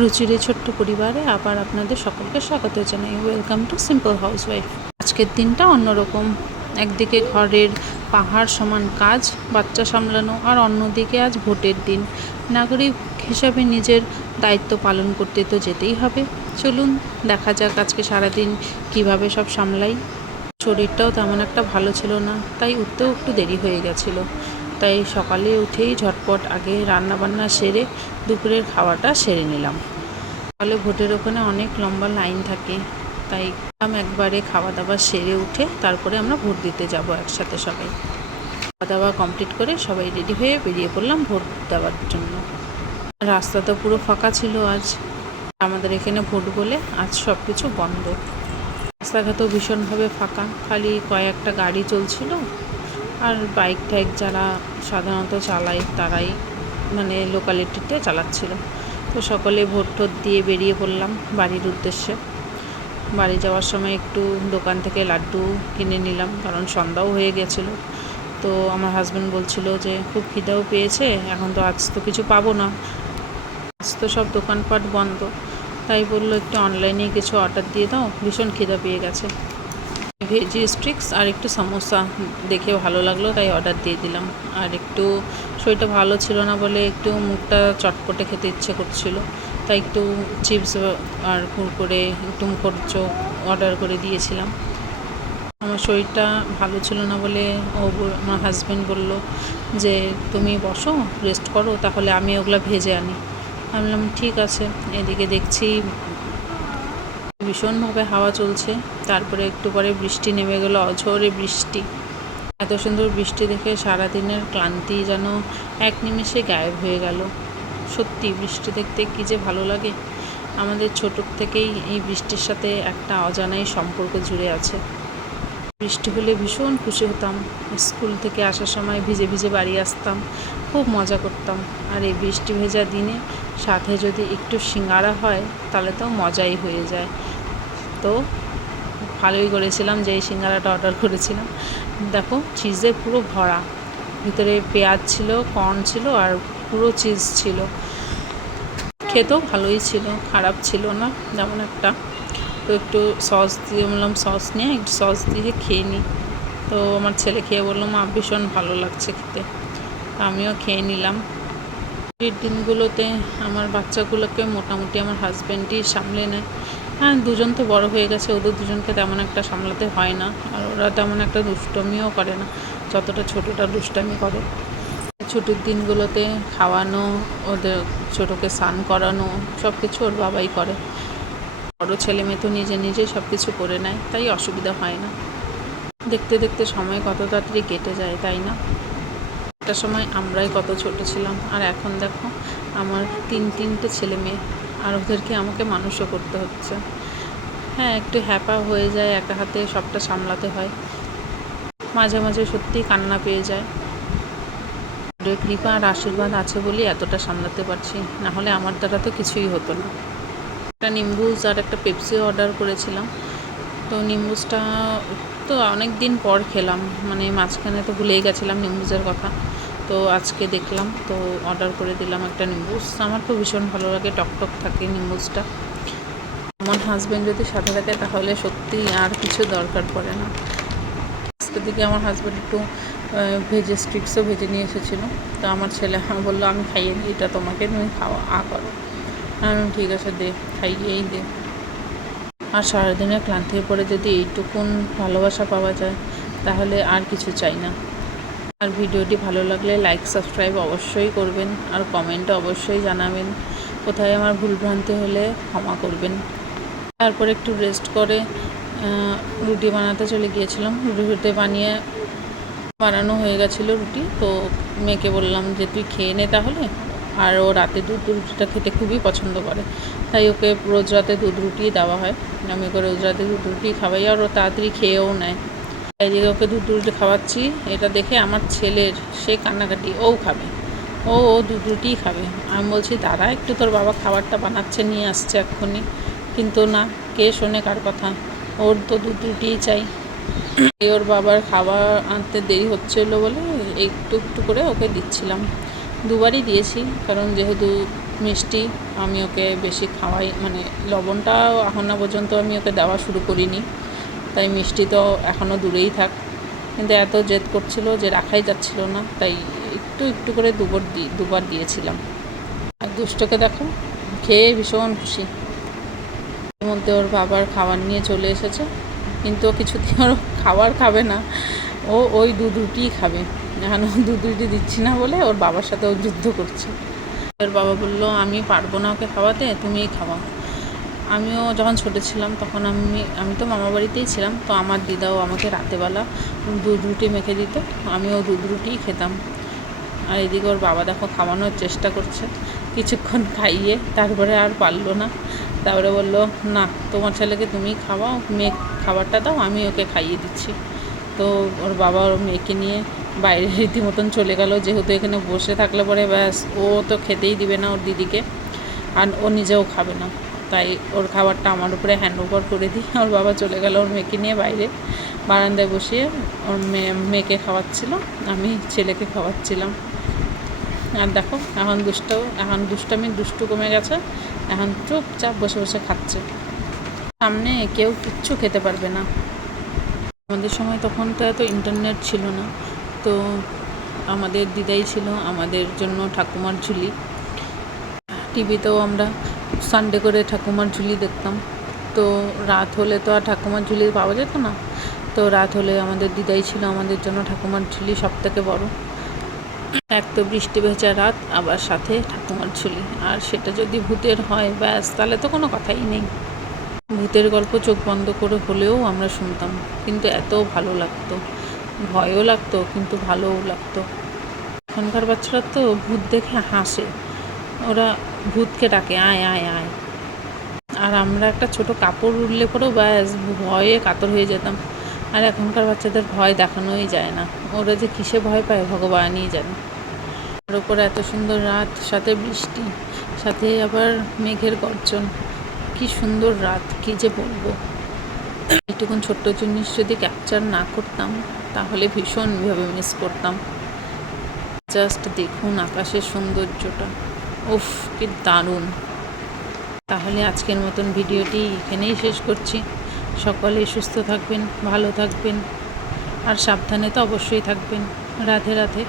রুচির এই ছোট্ট পরিবারে আবার আপনাদের সকলকে স্বাগত জানাই। Welcome to simple housewife. আজকের দিনটা অন্যরকম। একদিকে ঘরের পাহাড় সমান কাজ, বাচ্চা সামলানো, আর অন্যদিকে আজ ভোটের দিন। নাগরিক হিসাবে নিজের দায়িত্ব পালন করতে তো যেতেই হবে। চলুন দেখা যাক আজকে সারাদিন কিভাবে সব সামলাই। শরীরটাও তেমন একটা ভালো ছিল না, তাই উঠতেও একটু দেরি হয়ে গেছিলো। তাই সকালে উঠেই ঝটপট আগে রান্নাবান্না সেরে দুপুরের খাওয়াটা সেরে নিলাম। সকালে ভোটের ওখানে অনেক লম্বা লাইন থাকে, তাই একবারে খাওয়া দাওয়া সেরে উঠে তারপরে আমরা ভোট দিতে যাব একসাথে সবাই। খাওয়া দাওয়া কমপ্লিট করে সবাই রেডি হয়ে বেরিয়ে পড়লাম ভোট দেওয়ার জন্য। রাস্তা তো পুরো ফাঁকা ছিল আজ, আমাদের এখানে ভোট বলে আজ সব কিছু বন্ধ। রাস্তাঘাটও ভীষণভাবে ফাঁকা, খালি কয়েকটা গাড়ি চলছিল, আর বাইক টাইক যারা সাধারণত চালায় তারাই মানে লোকালিটিতে চালাচ্ছিল। তো সকলে ভোট টোট দিয়ে বেরিয়ে পড়লাম বাড়ির উদ্দেশ্যে। বাড়ি যাওয়ার সময় একটু দোকান থেকে লাড্ডু কিনে নিলাম, কারণ সন্ধ্যাও হয়ে গেছিলো। তো আমার হাজব্যান্ড বলছিল যে খুব খিদেও পেয়েছে, এখন তো আজ তো কিছু পাবো না, আজ তো সব দোকানপাট বন্ধ। তাই বললো একটু অনলাইনে কিছু অর্ডার দিয়ে দাও, ভীষণ খিদা পেয়ে গেছে। ভেজি স্টিক্স আর একটু সমোসা দেখে ভালো লাগলো, তাই অর্ডার দিয়ে দিলাম। আর একটু শরীরটা ভালো ছিল না বলে একটু মুখটা চটপটে খেতে ইচ্ছে করছিল, তাই একটু চিপস আর কুরকুরে একটু মুখরোচ অর্ডার করে দিয়েছিলাম। আমার শরীরটা ভালো ছিল না বলে আমার হাজব্যান্ড বলল যে তুমি বসো, রেস্ট করো, তাহলে আমি ওগুলো ভেজে আনি। আমি বললাম ঠিক আছে। এদিকে দেখছি ভীষণভাবে হাওয়া চলছে, তারপরে একটু পরে বৃষ্টি নেমে গেল, অঝোরে বৃষ্টি। এত সুন্দর বৃষ্টি দেখে সারাদিনের ক্লান্তি যেন এক নিমেষে গায়েব হয়ে গেল। সত্যি বৃষ্টি দেখতে কী যে ভালো লাগে। আমাদের ছোটোর থেকেই এই বৃষ্টির সাথে একটা অজানাই সম্পর্ক জুড়ে আছে। বৃষ্টি হলে ভীষণ খুশি হতাম, স্কুল থেকে আসার সময় ভিজে ভিজে বাড়ি আসতাম, খুব মজা করতাম। আর এই বৃষ্টি ভেজা দিনে সাথে যদি একটু সিঙ্গারা হয় তাহলে তো মজাই হয়ে যায়। তো ভালোই করেছিলাম যে এই সিঙ্গারাটা অর্ডার করেছিলাম। দেখো চিজে পুরো ভরা, ভিতরে পেঁয়াজ ছিল, কর্ন ছিল, আর পুরো চিজ ছিল। খেতেও ভালোই ছিল, খারাপ ছিল না যেমন একটা। তো একটু সস দিয়ে বললাম সস নিয়ে একটু সস দিয়ে খেয়ে নিই। তো আমার ছেলে খেয়ে বললো মা ভীষণ ভালো লাগছে খেতে। আমিও খেয়ে নিলাম। এই দিনগুলোতে আমার বাচ্চাগুলোকে মোটামুটি আমার হাজব্যান্ডই সামলে নেয়। হ্যাঁ, দুজন তো বড় হয়ে গেছে, ওদের দুজনকে তেমন একটা সামলাতে হয় না, আর ওরা তেমন একটা দুষ্টমিও করে না যতটা ছোটোটা দুষ্টামি করে। ছুটির দিনগুলোতে খাওয়ানো, ওদের ছোটোকে স্নান করানো সব কিছু ওর বাবাই করে। বড় ছেলে মেয়ে তো নিজে নিজেই সব কিছু করে নেয়, তাই অসুবিধা হয় না। দেখতে দেখতে সময় কত তাড়াতাড়ি কেটে যায়, তাই না? একটা সময় আমরাই কত ছোট ছিলাম, আর এখন দেখো আমার তিনটে ছেলে মেয়ে, আর ওদেরকে আমাকে মানুষও করতে হচ্ছে। হ্যাঁ, একটু হ্যাপা হয়ে যায়, একা হাতে সবটা সামলাতে হয়। মাঝে মাঝে সত্যিই কান্না পেয়ে যায়। ওদের কৃপা আর আশীর্বাদ আছে বলেই এতটা সামলাতে পারছি, না হলে আমার দ্বারা তো কিছুই হতো না। একটা নিম্বুজ আর একটা পেপসিও অর্ডার করেছিলাম। তো নিম্বুজটা তো অনেক দিন পর খেলাম, মানে মাঝখানে তো ভুলেই গেছিলাম নিম্বুজের কথা। তো আজকে দেখলাম, তো অর্ডার করে দিলাম একটা নিম্বুজ। আমার তো ভীষণ ভালো লাগে, টকটক থাকে নিম্বুজটা। আমার হাজব্যান্ড যদি সাথে থাকে তাহলে সত্যি আর কিছু দরকার পড়ে না। আজকের দিকে আমার হাজব্যান্ড একটু ভেজে স্টিক্সও ভেজে নিয়ে এসেছিলো। তো আমার ছেলে বললো আমি খাইয়ে দিই, এটা তোমাকে, তুমি খাওয়া করো। আমি ঠিক আছে দে, খাইয়েই দে। আর সারাদিনের ক্লান্তির পরে যদি এইটুকুন ভালোবাসা পাওয়া যায় তাহলে আর কিছু চাই না। আর ভিডিওটি ভালো লাগলে লাইক সাবস্ক্রাইব অবশ্যই করবেন, আর কমেন্টে অবশ্যই জানাবেন। কোথায় আমার ভুলভ্রান্তি হলে ক্ষমা করবেন। তারপরে একটু রেস্ট করে রুটি বানাতে চলে গিয়েছিলাম। রুটি বানানো হয়ে গেছিলো রুটি। তো মেয়েকে বললাম যে তুই খেয়ে নে তাহলে। আর ও রাতে দুধ রুটিটা খেতে খুবই পছন্দ করে, তাই ওকে রোজ রাতে দুধ রুটিই দেওয়া হয়। আমি ওকে রোজ রাতে দুধ রুটি খাওয়াই, আর ও তাড়াতাড়ি খেয়েও নেয়। এদিকে ওকে দুধ রুটি খাওয়াচ্ছি, এটা দেখে আমার ছেলের সে কান্নাকাটি, ও খাবে, ও দুধ রুটিই খাবে। আমি বলছি দাঁড়া একটু, তোর বাবা খাবারটা বানাচ্ছে, নিয়ে আসছে এক্ষুনি। কিন্তু না, কে শোনে কার কথা, ওর তো দুধ রুটিই চাই। ওর বাবার খাবার আনতে দেরি হচ্ছিলো বলে একটু একটু করে ওকে দিচ্ছিলাম। দুবারই দিয়েছি, কারণ যেহেতু মিষ্টি আমি ওকে বেশি খাওয়াই, মানে লবণটা এখনও পর্যন্ত আমি ওকে দেওয়া শুরু করিনি, তাই মিষ্টি তো এখনও দূরেই থাক। কিন্তু এত জেদ করছিল যে রাখাই যাচ্ছিল না, তাই একটু একটু করে দুবার দিয়েছিলাম। আর দুষ্টকে দেখো, খেয়ে ভীষণ খুশি। এর মধ্যে ওর বাবার খাবার নিয়ে চলে এসেছে, কিন্তু ও কিছুতেই ওর খাবার খাবে না, ও ওই দুধ রুটিই খাবে। এখন দুধ রুটি দিচ্ছি না বলে ওর বাবার সাথে ও যুদ্ধ করছে। ওর বাবা বললো, আমি পারবো না ওকে খাওয়াতে, তুমিই খাওয়াও। আমিও যখন ছোটো ছিলাম তখন আমি তো মামা বাড়িতেই ছিলাম, তো আমার দিদাও আমাকে রাতেবেলা দুধ রুটি মেখে দিত, আমিও দুধ রুটিই খেতাম। আর এদিকে ওর বাবা দেখো খাওয়ানোর চেষ্টা করছে, কিছুক্ষণ খাইয়ে তারপরে আর পারলো না, তারপরে বললো, না তোমার ছেলেকে তুমি খাওয়াও, মেয়ে খাবারটা দাও, আমি ওকে খাইয়ে দিচ্ছি। তো ওর বাবা ওর মেয়েকে নিয়ে বাইরে রীতিমতন চলে গেল, যেহেতু এখানে বসে থাকলে পরে ব্যাস ও তো খেতেই দিবে না ওর দিদিকে, আর ও নিজেও খাবে না, তাই ওর খাবারটা আমার উপরে হ্যান্ড ওভার করে দিই। ওর বাবা চলে গেল ওর মেয়েকে নিয়ে বাইরে বারান্দায় বসিয়ে ওর মেয়েকে খাওয়াচ্ছিল, আমি ছেলেকে খাওয়াচ্ছিলাম। আর দেখো এখন দুষ্টু কমে গেছে, এখন চুপচাপ বসে বসে খাচ্ছে, সামনে কেউ কিচ্ছু খেতে পারবে না। আমাদের সময় তখন তো এত ইন্টারনেট ছিল না, তো আমাদের দিদাই ছিল আমাদের জন্য ঠাকুমার ঝুলি। টিভিতেও আমরা সানডে করে ঠাকুমার ঝুলি দেখতাম, তো রাত হলে তো আর ঠাকুমার ঝুলি পাওয়া যেত না, তো রাত হলে আমাদের দিদাই ছিল আমাদের জন্য ঠাকুমার ঝুলি সবথেকে বড়। এক তো বৃষ্টি ভেজা রাত, আবার সাথে ঠাকুমার ঝুলি, আর সেটা যদি ভূতের হয় ব্যাস, তাহলে তো কোনো কথাই নেই। ভূতের গল্প চোখ বন্ধ করে হলেও আমরা শুনতাম, কিন্তু এত ভালো লাগতো, ভয়ও লাগতো কিন্তু ভালোও লাগতো। এখনকার বাচ্চারা তো ভূত দেখে হাসে, ওরা ভূতকে ডাকে আয় আয় আয়, আর আমরা একটা ছোট কাপড় উড়লে পরেও ব্যাস ভয়ে কাতর হয়ে যেতাম। আর এখনকার বাচ্চাদের ভয় দেখানোই যায় না, ওরা যে কিসে ভয় পায় ভগবানই জানে। তার উপরে এত সুন্দর রাত, সাথে বৃষ্টি, সাথে আবার মেঘের গর্জন, কি সুন্দর রাত, কি যে বলবো। এইটুকুন ছোট্ট জিনিস যদি ক্যাপচার না করতাম তাহলে ভীষণভাবে মিস করতাম। জাস্ট দেখুন আকাশের সৌন্দর্যটা, উফ কি দারুণ। তাহলে আজকের মতন ভিডিওটি এখানেই শেষ করছি। সকলে সুস্থ থাকবেন, ভালো থাকবেন, আর সাবধানে তো অবশ্যই থাকবেন। রাধে রাধে।